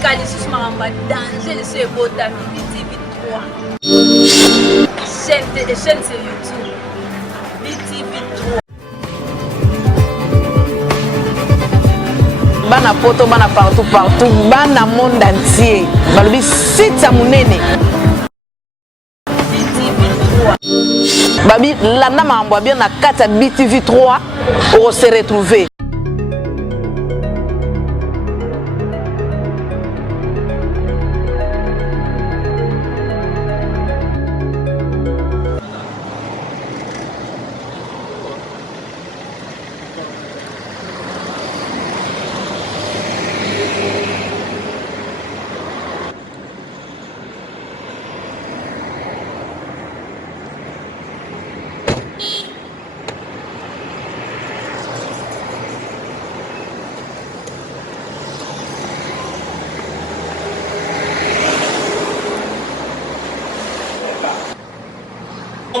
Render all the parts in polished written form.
Kalisus Maramba danger de ce beau tapis BTV3. Chaîne c'est YouTube. BTV3. Bana poto, bana partout, bana monde entier. Balobi site munene. BTV3. Babi, landa mambo bien na kata BTV3, on se retrouver.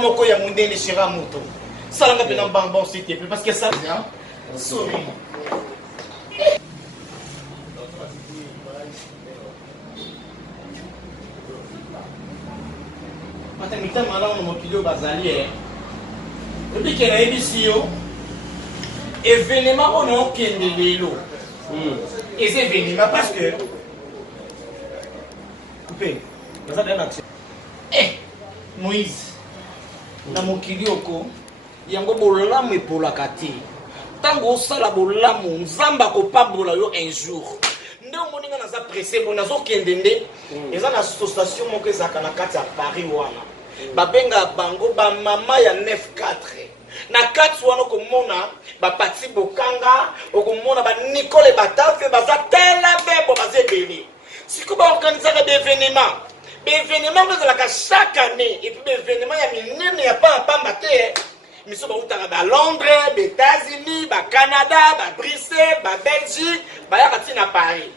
Moko ya mundele shira moto salanga pena bambon s'il te plaît parce que ça vient sorry matamita malanga mokilo bazali depuis que la émission événement on a kende lelo et c'est événement parce que coupé ça donne action Moïse na mokili oko yango bolamu epolaka te ntango osala bolamu nzambe akopambola yo un jour nde omoninga naza presse bo nazokende nde eza na association moko ezalaka na kati ya Paris wana babenga bango bamama ya 9-4 na kati wana okomona bapati bokanga okomona banicole batafe baza telebe bo baza ebele siko baorganisaka d'événement. L'événement que chaque année, et puis l'événement, il n'y a pas un te. Mais ça va à Londres, aux États-Unis, au Canada, à Bruxelles, à Belgique, à Paris.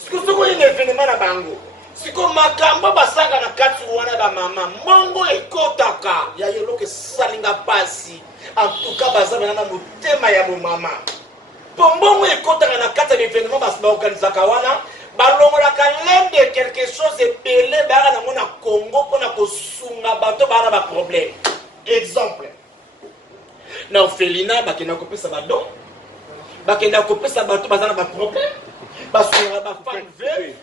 Ce que c'est un événement à Bango. C'est comme Makambo, Basaka, na Katsuwana, la maman, Mongo et Kotaka. Il y a eu que Salinga Passi. En tout cas, Basaka, na mo thème ya mo maman. Pour Mongo et Kotaka, na Katsuwana, l'événement, Basaka, Organizakawana. Balongolaka lende quelque chose epele bana na mona Congo pona ko sunga bato bana ba problème. Exemple. Na orphelinat bakenda ko pesa ba don. Bakenda ko pesa bato bazana ba problème. Basunga ba femme veuve.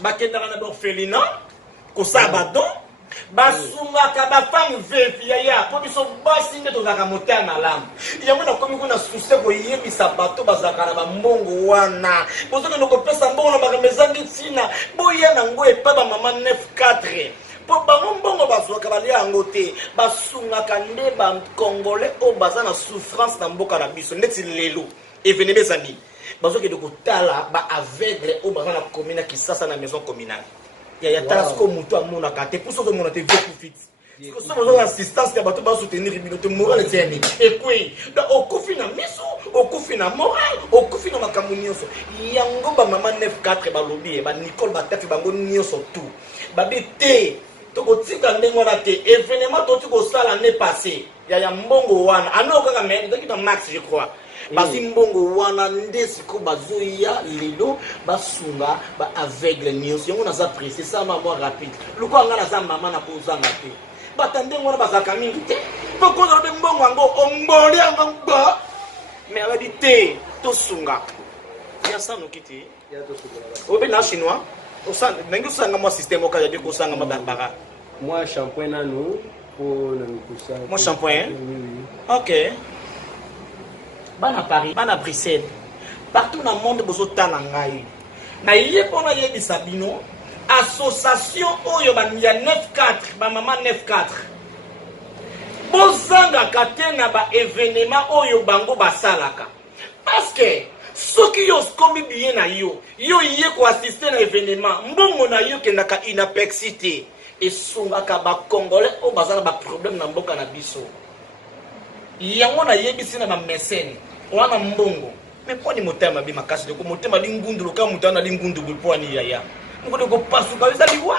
Bakenda na orphelinat ko sa ba don. Basunga ka ba femme veuve ya po biso basi nde to zaka motema malamu. Yango na komi kuna souci ko yebisa bato bazaka na ba mbongo wana. Bozoko no ko pesa mbongo na ba mezangi tina. Boya na ngo epa ba mama 9-4. Po ba mbongo bazwaka bali yango te. Basunga ka nde ba congolais o baza na souffrance na mboka na biso ndeti lelo. Evenez mes amis. Bazoko de ko tala ba aveugle o baza na commune Kisasa na maison communale. Il y a tas comme mutu amona kate pour ça que mon te veut fit. Parce que ça besoin d'assistance que bato ba soutenir communauté morale tieni. Et puis au kufi na miso, au kufi na moral, au kufi na makambo nyonso. Yango ba mama 9-4 ba lobby ba Nicole ba tafi bango nyonso tout. Ba bete to ko tika ndengo na te événement to ko sala l'année passée. Ya mbongo wana. Ano kaka mais dans max je crois. Basi mbongo wana ndesi ko bazoya lelo basunga ba aveugle news yango naza pressé ça maman rapide luko anga naza mama na kozanga te batande ngona bazaka mingi te poko na be mbongo ngo omboli anga ba mais ala dit te to sunga ya sano kiti ya to sunga obe na chinois o san nengo sanga mo système okaya de ko sanga mabarbara moi shampoing nanu pour le kusa moi shampoing OK. Bana Paris, bana Bruxelles, partout dans le monde, vous avez ngai. Na yé pona yé bisabino, association oyo ya 9-4, ba maman 9-4. Bozanga katena ba événement oyo bango basalaka. Parce que ceux qui ont commis bien na yo yé ko assister na événement, mbongo na yo kendaka inapexité et sungaka ba congolais o bazana ba problème na mboka na biso. Yango na yebisi na ba mécène. Wana mbongo mais kwa ni motema bi makasi de ko motema lingundu loka mutana lingundu bipwani yaya ngo de ko pasuka ezali wa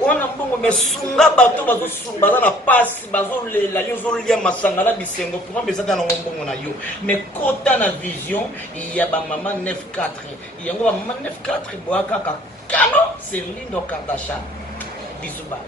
wana mbongo me sunga bato bazosunga baza na pasi bazolela yo ozolia masanga na bisengo pourtant bezata nango mbongo na yo mais kota na vision ya bamama 9-4 yango bamama 9-4 boya kaka kano Céline Kardashian bisuba.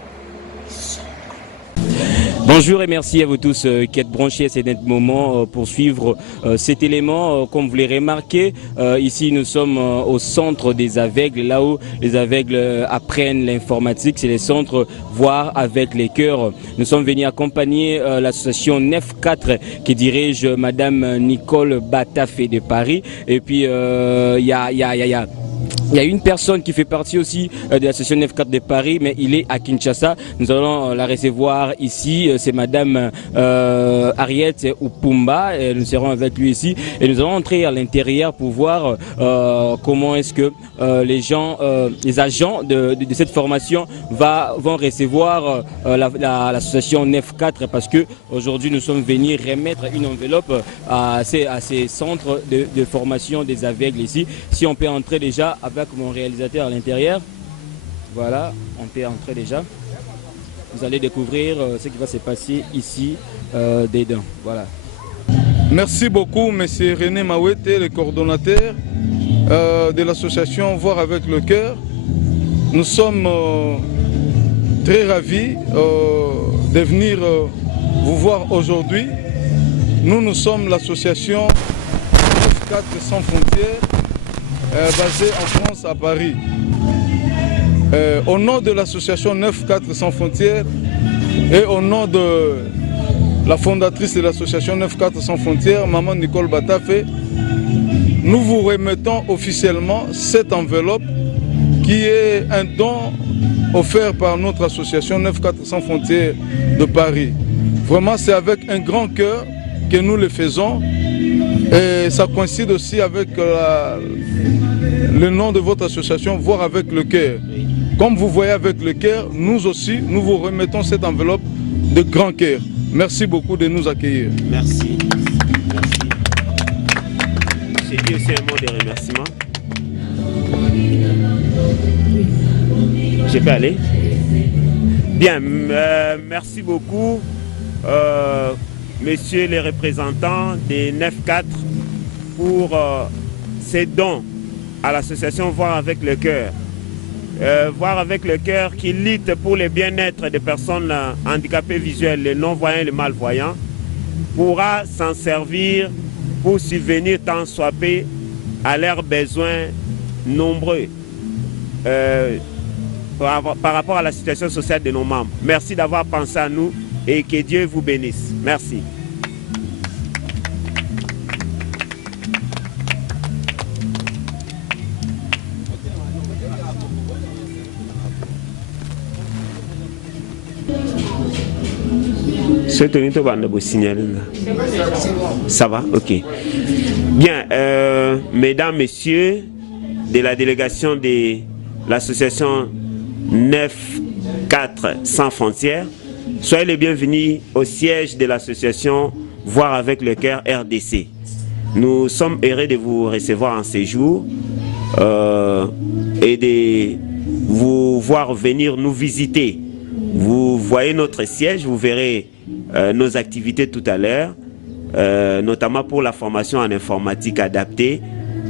Bonjour et merci à vous tous qui êtes branchés à cet moment pour suivre cet élément. Comme vous l'avez remarqué, ici nous sommes au centre des aveugles, là où les aveugles apprennent l'informatique. C'est les centres Voir avec les cœurs. Nous sommes venus accompagner l'association 9-4 qui dirige Madame Nicole Batafé de Paris. Et puis il y a une personne qui fait partie aussi de l'association 9-4 de Paris, mais il est à Kinshasa. Nous allons la recevoir ici. C'est Madame Ariette Upumba. Et nous serons avec lui ici. Et nous allons entrer à l'intérieur pour voir comment est-ce que les agents de cette formation vont recevoir l'association 9-4, parce que aujourd'hui nous sommes venus remettre une enveloppe à ces centres de formation des aveugles ici. Si on peut entrer déjà avec mon réalisateur à l'intérieur. Voilà, on peut entrer déjà. Vous allez découvrir ce qui va se passer ici dedans. Voilà. Merci beaucoup, Monsieur René Mawete, le coordonnateur de l'association Voir avec le cœur. Nous sommes très ravis de venir vous voir aujourd'hui. Nous sommes l'association 9-4 sans frontières, basée en France, à Paris. Au nom de l'association 9-4 sans frontières et au nom de la fondatrice de l'association 9-4 sans frontières, Maman Nicole Batafé, nous vous remettons officiellement cette enveloppe qui est un don offert par notre association 9-4 sans frontières de Paris. Vraiment, c'est avec un grand cœur que nous le faisons. Et ça coïncide aussi avec le nom de votre association, Voir avec le cœur. Comme vous voyez avec le cœur, nous aussi, nous vous remettons cette enveloppe de grand cœur. Merci beaucoup de nous accueillir. Merci. J'ai dit aussi un mot de remerciement. Je peux aller? Bien, merci beaucoup. Messieurs les représentants des 9-4 pour ces dons à l'association Voir avec le cœur. Voir avec le cœur qui lutte pour le bien-être des personnes handicapées visuelles, les non-voyants et les malvoyants, pourra s'en servir pour subvenir tant soit peu à leurs besoins nombreux par rapport à la situation sociale de nos membres. Merci d'avoir pensé à nous et que Dieu vous bénisse. Merci. Ça va? Ok. Bien, mesdames, messieurs de la délégation de l'association 9-4 sans frontières, soyez les bienvenus au siège de l'association Voir avec le cœur RDC. Nous sommes heureux de vous recevoir en séjour et de vous voir venir nous visiter. Vous voyez notre siège, vous verrez nos activités tout à l'heure, notamment pour la formation en informatique adaptée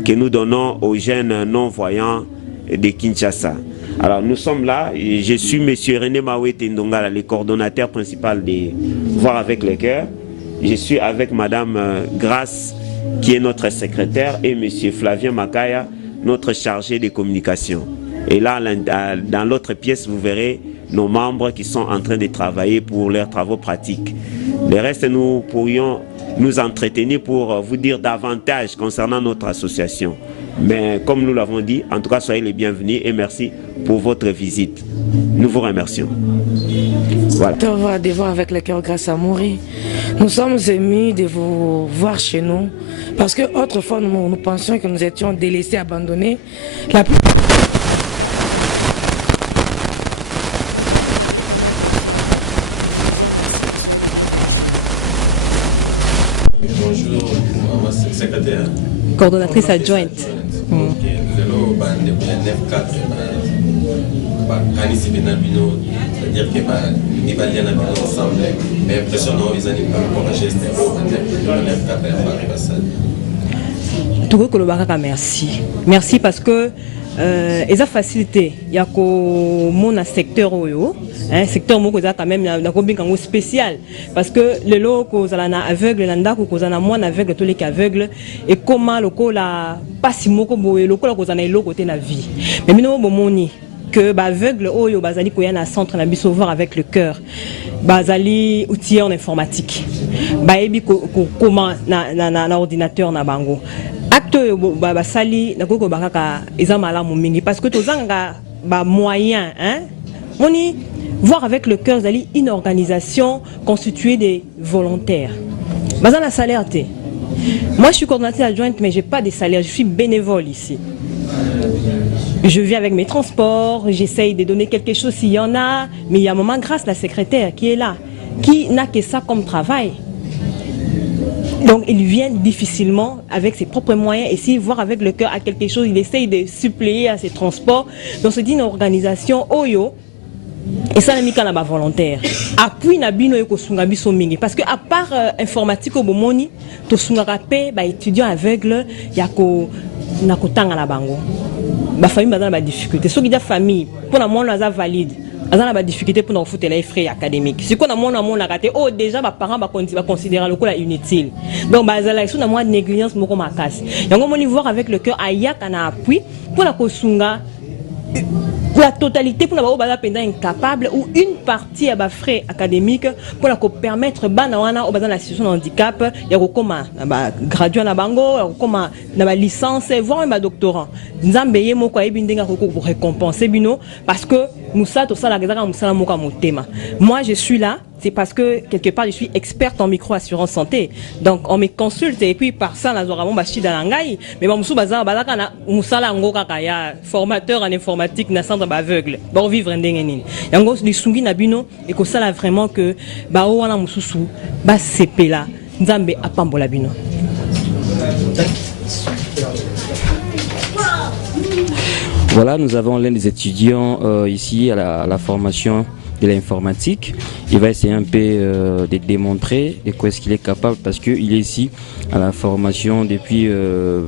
que nous donnons aux jeunes non-voyants de Kinshasa. Alors nous sommes là, je suis M. René Mawete Ndongala, le coordonnateur principal de Voir avec le cœur. Je suis avec Mme Grace, qui est notre secrétaire, et M. Flavien Makaya, notre chargé de communication. Et là, dans l'autre pièce, vous verrez nos membres qui sont en train de travailler pour leurs travaux pratiques. Le reste, nous pourrions nous entretenir pour vous dire davantage concernant notre association. Mais comme nous l'avons dit, en tout cas, soyez les bienvenus et merci pour votre visite. Nous vous remercions. Voilà. De Voir avec le cœur grâce à Mourir. Nous sommes émus de vous voir chez nous parce que autrefois nous pensions que nous étions délaissés, abandonnés. Bonjour, ma secrétaire. Coordonnatrice adjointe. Nous allons au band de 9-4 Kanisi Benabino, c'est-à-dire que les Baliens habitent ensemble, mais impressionnant, ils n'arrivent pas à encourager ce merci. Merci parce que ils ont facilité. Il y a mon secteur un secteur quand même spécial parce que les locaux aveugle, les moins aveugle, tous les aveugles et comment le la pas si moko boye le côté la vie. Mais nous que aveugle oyo bazali ko yana centre na biso voir avec le cœur bazali outillé en informatique baebi comment na ordinateur na bango acte basali na koko bakaka ezamala mingi parce que tozanga ba moyen hein moni voir avec le cœur zali une organisation constituée des volontaires bazana salaire té. Moi je suis coordonnatrice adjointe mais j'ai pas de salaire, je suis bénévole ici. Je viens avec mes transports, j'essaye de donner quelque chose s'il y en a, mais il y a un moment grâce la secrétaire qui est là, qui n'a que ça comme travail. Donc il vient difficilement avec ses propres moyens et s'il voit avec le cœur à quelque chose, il essaye de suppléer à ses transports. Donc c'est une organisation Oyo et ça n'a mis qu'à la volontaire. Appui na bino eko sunga biso mingi parce que à part informatique au bomoni, to sunga rapé ba étudiant aveugle yako na kotanga na bango. Ba famille bazana ba difficulté so gida famille pour na mona za valide azana ba difficulté pour na foutre les frais académiques si qu'on a mona raté oh déjà ba parents ba considérer le cola inutile donc bazala so na moi négligence moko makasi yango moni voir avec le cœur ayaka na appui pour la kosunga la totalité pour n'avoir pas incapable ou une partie à bas frais académiques pour la permettre banawana au dans la situation de handicap il y a comment gradué na bango comment na licence voire même doctorat nzambeye moko ebindenga pour récompenser bino parce que musa to sala gezaka musala moko motema. Moi je suis là c'est parce que quelque part je suis experte en micro-assurance santé donc on me consulte et puis par ça nazora mon bachi dans ngai mais musu baza balaka na musala ngoka kaya formateur en informatique na centre aveugle bon vivre ndenge nini yango lisungi na bino et que ça là vraiment que ba wana mususu ba sepela nzambe apambola bino. Voilà, nous avons l'un des étudiants ici à la formation de l'informatique. Il va essayer un peu de démontrer de quoi est-ce qu'il est capable parce qu'il est ici à la formation depuis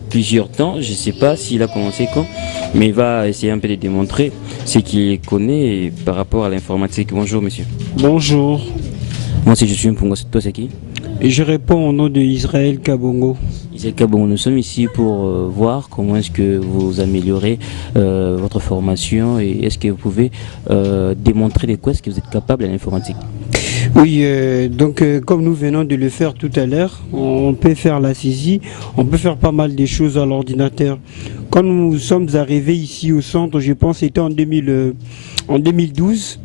plusieurs temps. Je ne sais pas s'il a commencé quand, mais il va essayer un peu de démontrer ce qu'il connaît par rapport à l'informatique. Bonjour monsieur. Bonjour. Moi si je suis Mpungo, toi c'est qui? Et je réponds au nom de Israël Kabongo. Israël Kabongo, nous sommes ici pour voir comment est-ce que vous améliorez votre formation et est-ce que vous pouvez démontrer de quoi est-ce que vous êtes capable à l'informatique. Oui, donc comme nous venons de le faire tout à l'heure, on peut faire la saisie, on peut faire pas mal de choses à l'ordinateur. Quand nous sommes arrivés ici au centre, je pense que c'était en 2012,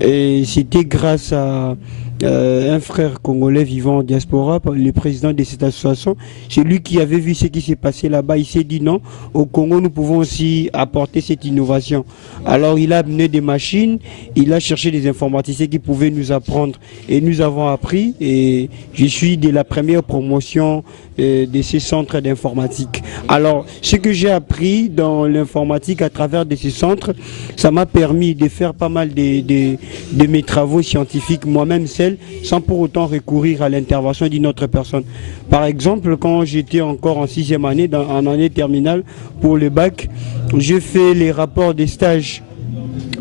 et c'était grâce à un frère congolais vivant en diaspora, le président de cette association. C'est lui qui avait vu ce qui s'est passé là-bas. Il s'est dit non, au Congo nous pouvons aussi apporter cette innovation. Alors il a amené des machines, il a cherché des informaticiens qui pouvaient nous apprendre et nous avons appris et je suis de la première promotion de ces centres d'informatique. Alors ce que j'ai appris dans l'informatique à travers de ces centres, ça m'a permis de faire pas mal de mes travaux scientifiques moi-même seul, sans pour autant recourir à l'intervention d'une autre personne. Par exemple, quand j'étais encore en 6e année, en année terminale pour le bac, je fais les rapports des stages.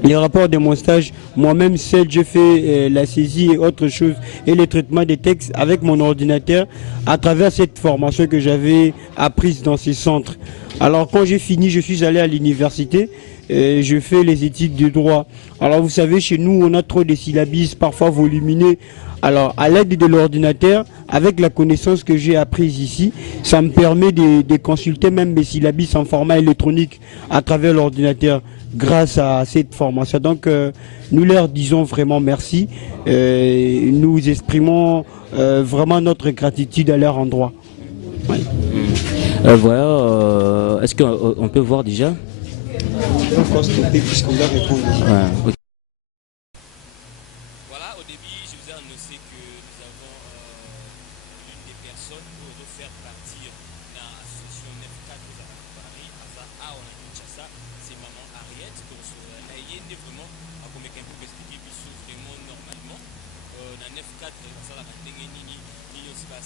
Les rapports de mon stage, moi-même seul, je fais la saisie et autre chose et le traitement des textes avec mon ordinateur à travers cette formation que j'avais apprise dans ces centres. Alors quand j'ai fini, je suis allé à l'université. Je fais les études de droit. Alors vous savez, chez nous, on a trop de syllabes, parfois volumineux. Alors à l'aide de l'ordinateur, avec la connaissance que j'ai apprise ici, ça me permet de consulter même mes syllabes en format électronique à travers l'ordinateur grâce à cette formation. Donc nous leur disons vraiment merci. Nous exprimons vraiment notre gratitude à leur endroit. Ouais. Voilà, est-ce qu'on peut voir déjà? On va stopper puisqu'on va répondre. Ouais. Voilà, au début, je vous ai annoncé que nous avons l'une des personnes pour nous faire partir dans l'association 94 à Paris, à Kinshasa, c'est maman Ariette, pour ce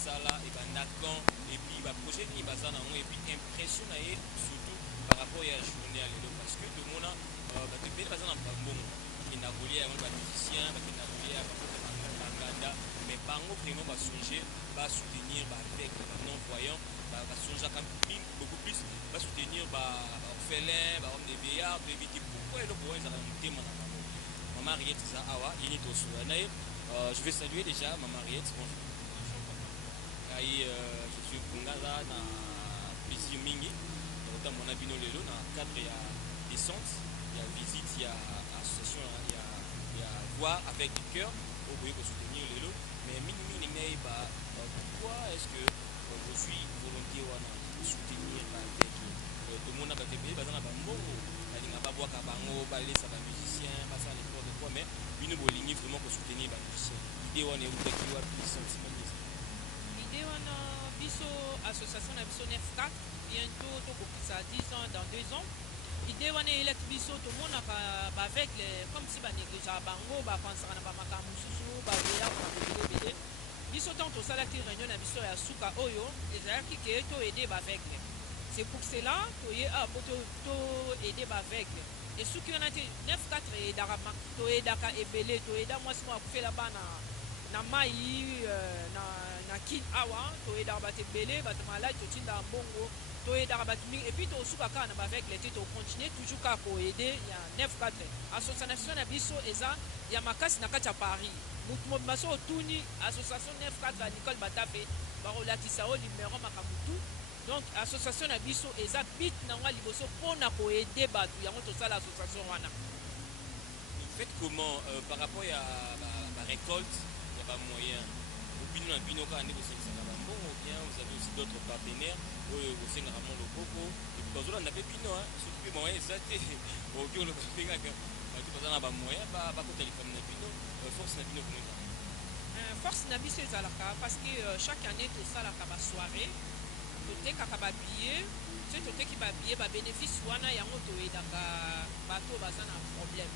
Sala et Nakan et puis projet ni bazana et puis impression surtout par rapport à la journée à l'élo parce que tout le monde te paye bazana bon qui n'a volé à un musicien qui n'a volé à Manganda mais bango vraiment va songer va soutenir avec non voyant va songer quand même beaucoup plus va soutenir orphelin homme de vieillard de éviter pourquoi le point ça un thème Maman Riette ça awa il est au souverain je vais saluer déjà Maman Riette bonjour. Je suis Kungaza na plaisir mingi dans mon abino lelo na cadre ya descente il y a visite il y a association il y a voir avec le cœur au bout pour soutenir lelo mais mingi ngai ba pourquoi est-ce que je suis volontaire wana soutenir avec tout le monde a été payé bazana ba mbongo balinga ba boka bango ba laisser ba musicien ba ça n'importe quoi mais bino bolingi vraiment pour soutenir ba musicien idée wana utaki wa puissance wana biso association na biso 94 bientôt tokokisa 10 ans dans 2 ans idée wana elek biso tomonaka baveugle comme si banégligeaka bango bapansaka na bamakambo mosusu baveya babelebele biso ntango tosalaki réunion na biso ya suka oyo ezalaki ke toede baveugle c'est pour cela toye po toede baveugle esuki wana te 94 toyedaka ebele toyeda mwasi mo akufela bana na mai na kin awa toyedaka bato ebele bato maladi totinda mbongo toyedaka bato mingi epuis tosuka kaka na baveugle te tocontinue toujours kaka koyede ya 94 association na biso eza ya makasi na kati ya paris motu mobimba so otuni association 94 ya nicole batafe bakolakisa o numero makambo tu donc association na biso eza bit nango liboso mpona koyede bato yango tosala association wana. Faites comment par rapport à la récolte pas moyen au bino na bino quand vous êtes bon ou bien vous avez aussi d'autres partenaires où vous êtes vraiment le coco et puis dans on a fait bino surtout moyen ça c'est au bio le péga que vous avez pas moyen pas ko téléphone na bino force na bino comment force na biso ezalaka parce que chaque année tout ça la ba soirée toteka ba billet c'est toteki ba billet ba bénéfice wana yango toyedaka bato bazana problème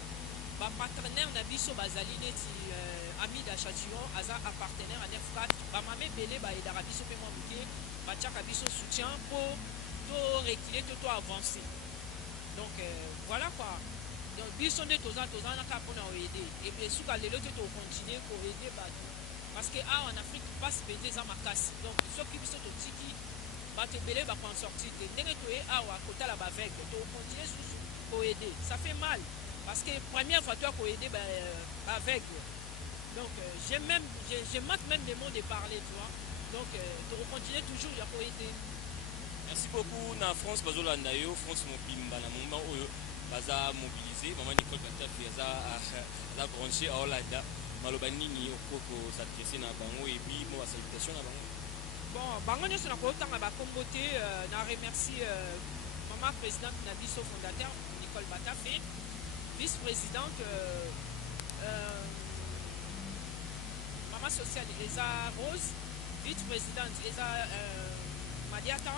ba partenaire na biso bazali neti ami d'Achation aza partenaire à 94 ba mame belé ba edara biso pe mo muke ba tiaka biso soutien pour to reculer to avancer donc voilà quoi donc biso nde toza na ka pona aider et bien suka lelo to continuer ko aider ba parce que en Afrique passe pété za makasi donc soki biso to tiki ba te belé ba pas sortir ndenge to e awa kota la ba avec to continuer ko aider ça fait mal parce que première fois toi ko aider ba avec donc je manque même des mots de parler tu vois donc tu continuer toujours ya ko aider. Merci beaucoup na France bazolanda yo France mobimba na moment oyo baza mobiliser maman Nicole Batafe za branché à Olanda maloba nini okoko s'adresser na bango et puis mo salutation na bango. Bon bango nyonso na ko tanga ba kombote na remercie maman présidente na biso fondateur Nicole Batafe vice-présidente maman sociale Eza Rose vice-présidente Eza Madiata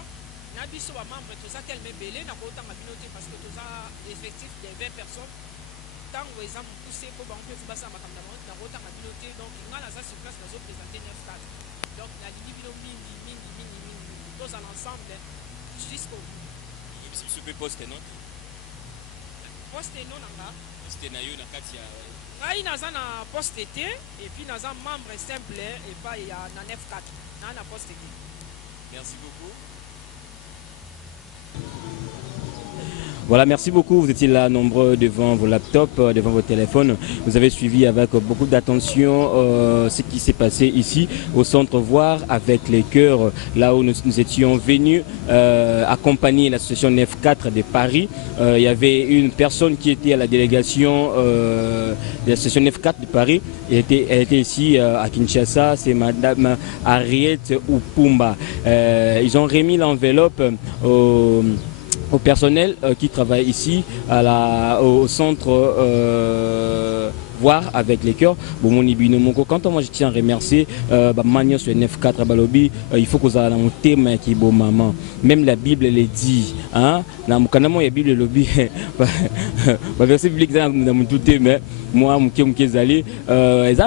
na biso ba membre toza kelme belé na ko tanga bino te parce que toza effectif de 20 personnes tango eza poussé pour bango pe basa makambo na ko tanga bino te donc ngana za sur place nazo présenter 9 cas donc na lini bino mingi tous ensemble jusqu'au biso pe poste non poste non nanga poste na yo na kati ya ngai naza na poste te et puis naza membre simple et pas ya na 94 na poste te. Merci beaucoup. Voilà, merci beaucoup. Vous étiez là nombreux devant vos laptops, devant vos téléphones. Vous avez suivi avec beaucoup d'attention ce qui s'est passé ici au centre Voir avec les chœurs, là où nous étions venus accompagner l'association 94 de Paris. Il y avait une personne qui était à la délégation de l'association 94 de Paris. Elle était ici à Kinshasa, c'est Madame Harriet Upumba. Ils ont remis l'enveloppe au personnel qui travaille ici au centre Voir avec les cœurs. Bon, mon ibino, quand moi je tiens à remercier Mania sur 9-4 Balobi, il faut que vous ayez un thème qui est beau maman. Même la Bible elle dit, hein, dans mon la Bible lobby, verset biblique dans mon tout mais moi mon kezali,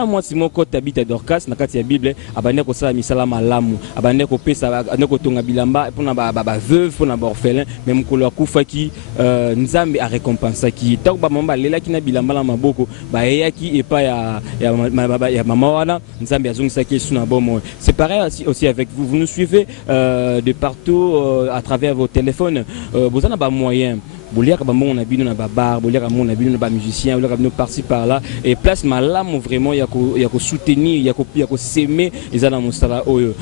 moi si mon côté habite à Dorcas, na kati ya Bible, abane ko sala misala malamu, abane ko pesa, abane ko tonga bilamba pour na ba veuve, pour na ba orphelin, même ko leur kufa qui nzambe a récompensé qui tant ba mamba lela ki na bilamba la maboko ba qui et pas ya maman wana nzambe azongisa ki suna bomo. C'est pareil aussi avec vous, vous nous suivez de partout à travers vos téléphones, vous en avez moyen. Bolia ka on a bino na babar, bolia ka on a bino na ba musicien, bolia ka bino par-ci par-là et place malamu vraiment ya ko soutenir, ya ko s'aimer ezana monsala oyo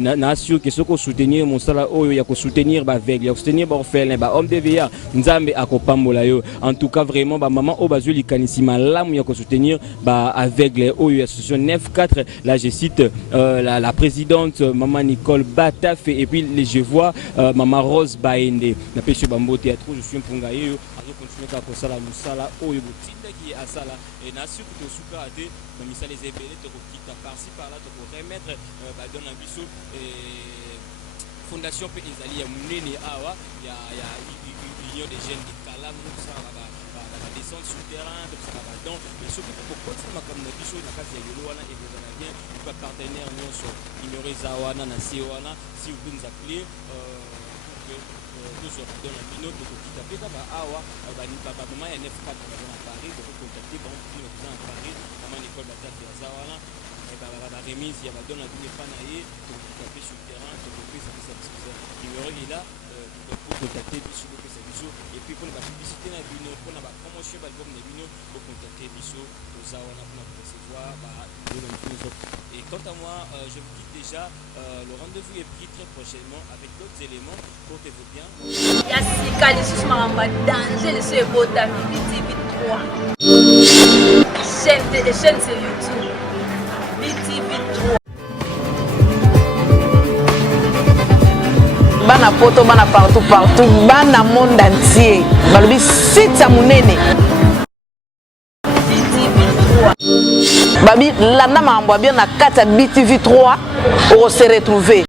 na assure que soko soutenir monsala oyo ya ko soutenir ba aveugle, ya ko soutenir ba orphelin, ba homme de vieillard, nzambe akopambola yo. En tout cas vraiment ba maman o bazuli kanisi malamu ya ko soutenir ba aveugle oyo association 9-4, là je cite la présidente maman Nicole Bataf et puis je vois maman Rose Baende na pêche bambo théâtre. Je suis un ngayo azokontinue kaka kosala mosala oyo botindaki asala na suku tosuka ate na misala ezebele tokokita par-ci par-là tokoremettre badon na biso fondation mpe ezali ya monene awa ya union des jeunes de Kalamu tosala badescente sur terrain tosala badon mais soki tokokotina makambo na biso na kati ya lelo wana ekozala bien bapartenaire nyonso numéro eza wana na se wana si vous nous appelez dans la minute de Kitapeta, Awa, maman et 9-4 à Paris, de contacter par exemple à Paris, maman Nicole Batat de Zawana, et la remise, il y a la donne à Dune Panaïe, pour taper sur le terrain, pour taper sa numéro est là, pour contacter Bissou, et puis pour la publicité, pour la promotion de l'album Nebino, pour contacter Bissou, pour Zawana, pour recevoir, et quant à moi, je vous dis déjà, le rendez-vous est pris très prochainement avec d'autres éléments. Portez-vous bien. Yassika, les sous maramba danger, les sous bota BTV 3. Chaîne sur YouTube. BTV 3. Bana poto, bana partout, bana monde entier. Balobi site ya munene. Babi landa mambo bien na kata BTV 3 on se retrouver.